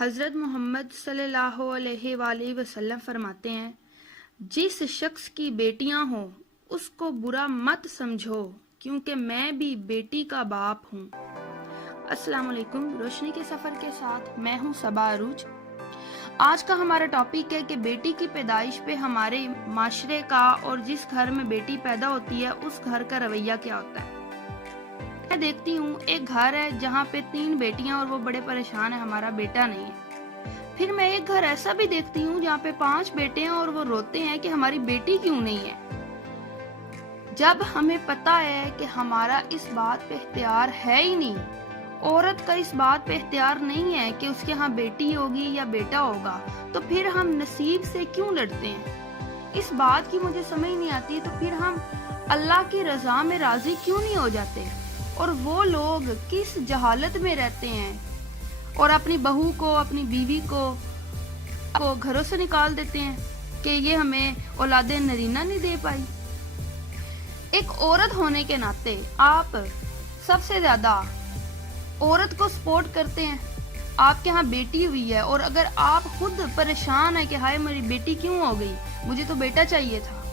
हज़रत मोहम्मद सल्लल्लाहु अलैहि वसल्लम फरमाते हैं, जिस शख्स की बेटियां हो उसको बुरा मत समझो क्योंकि मैं भी बेटी का बाप हूँ। अस्सलाम वालेकुम। रोशनी के सफ़र के साथ मैं हूँ सबा अरूज। आज का हमारा टॉपिक है कि बेटी की पैदाइश पे हमारे माशरे का और जिस घर में बेटी पैदा होती है उस घर का रवैया क्या होता है। मैं देखती हूँ एक घर है जहाँ पे 3 बेटियां और वो बड़े परेशान है, हमारा बेटा नहीं है। फिर मैं एक घर ऐसा भी देखती हूँ जहाँ पे 5 बेटे हैं और वो रोते हैं कि हमारी बेटी क्यों नहीं है। जब हमें पता है कि हमारा इस बात पे इख्तियार है ही नहीं, औरत का इस बात पे इख्तियार नहीं है कि उसके यहाँ बेटी होगी या बेटा होगा, तो फिर हम नसीब से क्यों लड़ते हैं। इस बात की मुझे समझ नहीं आती। तो फिर हम अल्लाह की रजा में राजी क्यों नहीं हो जाते। और वो लोग किस जहालत में रहते हैं और अपनी बहू को, अपनी बीवी को घरों से निकाल देते हैं कि ये हमें औलादे नरीना नहीं दे पाई। एक औरत होने के नाते आप सबसे ज्यादा औरत को सपोर्ट करते हैं। आपके यहाँ बेटी हुई है और अगर आप खुद परेशान है कि हाय मेरी बेटी क्यों हो गई, मुझे तो बेटा चाहिए था,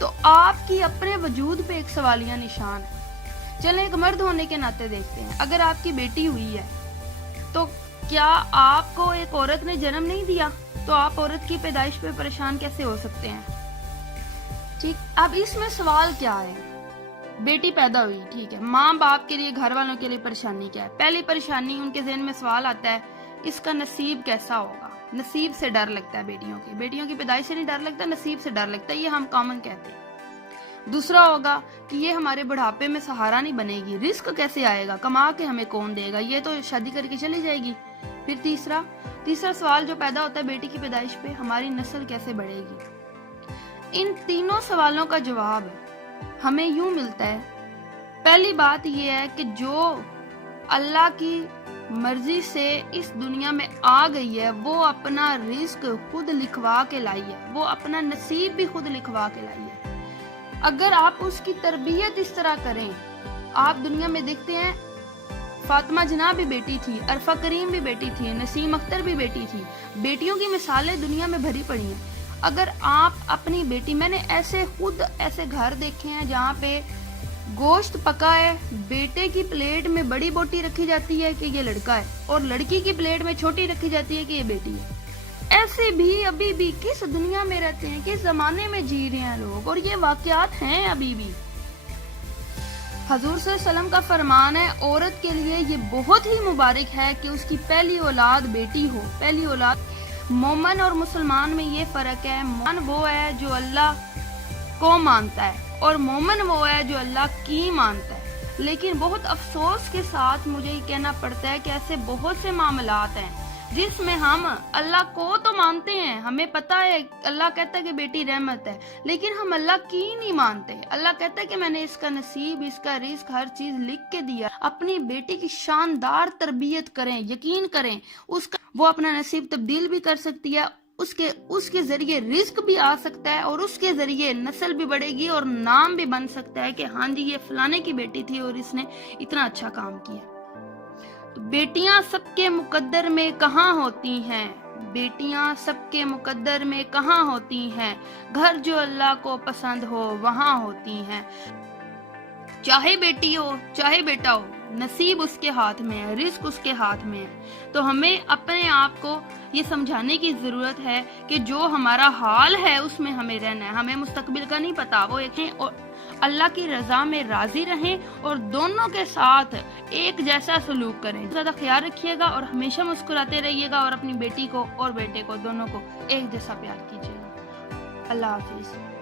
तो आपकी अपने वजूद पे एक सवालिया निशान है। चलें एक मर्द होने के नाते देखते हैं, अगर आपकी बेटी हुई है तो क्या आपको एक औरत ने जन्म नहीं दिया, तो आप औरत की पैदाइश पे परेशान कैसे हो सकते हैं। ठीक, अब इसमें सवाल क्या है। बेटी पैदा हुई, ठीक है, माँ बाप के लिए, घर वालों के लिए परेशानी क्या है। पहली परेशानी उनके ज़हन में सवाल आता है, इसका नसीब कैसा होगा। नसीब से डर लगता है। बेटियों की पैदाइश से नहीं डर लगता, नसीब से डर लगता है, ये हम कॉमन कहते हैं। दूसरा होगा कि ये हमारे बुढ़ापे में सहारा नहीं बनेगी, रिस्क कैसे आएगा, कमा के हमें कौन देगा, ये तो शादी करके चली जाएगी। फिर तीसरा सवाल जो पैदा होता है बेटी की पैदाइश पे, हमारी नस्ल कैसे बढ़ेगी। इन तीनों सवालों का जवाब हमें यूं मिलता है। पहली बात ये है कि जो अल्लाह की मर्जी से इस दुनिया में आ गई है वो अपना रिस्क खुद लिखवा के लाई है, वो अपना नसीब भी खुद लिखवा के लाई है। अगर आप उसकी तरबियत इस तरह करें, आप दुनिया में देखते हैं फातिमा जना भी बेटी थी, अरफा करीम भी बेटी थी, नसीम अख्तर भी बेटी थी, बेटियों की मिसालें दुनिया में भरी पड़ी हैं। अगर आप अपनी बेटी, मैंने खुद ऐसे घर देखे हैं जहाँ पे गोश्त पका है, बेटे की प्लेट में बड़ी बोटी रखी जाती है कि ये लड़का है और लड़की की प्लेट में छोटी रखी जाती है कि ये बेटी है। ऐसे भी अभी भी किस दुनिया में रहते हैं, किस जमाने में जी रहे हैं लोग, और ये वाकयात हैं अभी भी। हजूर सल्लल्लाहु अलैहि वसल्लम का फरमान है, औरत के लिए ये बहुत ही मुबारक है कि उसकी पहली औलाद बेटी हो। पहली औलाद। मोमन और मुसलमान में ये फर्क है, मोमन वो है जो अल्लाह को मानता है और मोमन वो है जो अल्लाह की मानता है। लेकिन बहुत अफसोस के साथ मुझे ये कहना पड़ता है कि ऐसे बहुत से मामलात हैं जिसमें हम अल्लाह को तो मानते हैं, हमें पता है अल्लाह कहता है कि बेटी रहमत है, लेकिन हम अल्लाह की नहीं मानते। अल्लाह कहता है कि मैंने इसका नसीब, इसका रिस्क, हर चीज लिख के दिया। अपनी बेटी की शानदार तरबियत करें, यकीन करें उसका, वो अपना नसीब तब्दील भी कर सकती है, उसके जरिए रिस्क भी आ सकता है और उसके जरिए नस्ल भी बढ़ेगी और नाम भी बन सकता है कि हाँ जी ये फलाने की बेटी थी और इसने इतना अच्छा काम किया। तो बेटियां सबके मुकद्दर में कहाँ होती हैं, बेटियां सबके मुकद्दर में कहाँ होती हैं, घर जो अल्लाह को पसंद हो वहाँ होती हैं। चाहे बेटी हो चाहे बेटा हो, नसीब उसके हाथ में है, रिस्क उसके हाथ में है। तो हमें अपने आप को ये समझाने की जरूरत है कि जो हमारा हाल है उसमें हमें रहना है। हमें मुस्तकबिल का नहीं पता, वो एक और अल्लाह की रजा में राजी रहें और दोनों के साथ एक जैसा सलूक करें। ज्यादा ख्याल रखिएगा और हमेशा मुस्कुराते रहिएगा और अपनी बेटी को और बेटे को दोनों को एक जैसा प्यार कीजिएगा। अल्लाह हाफिज।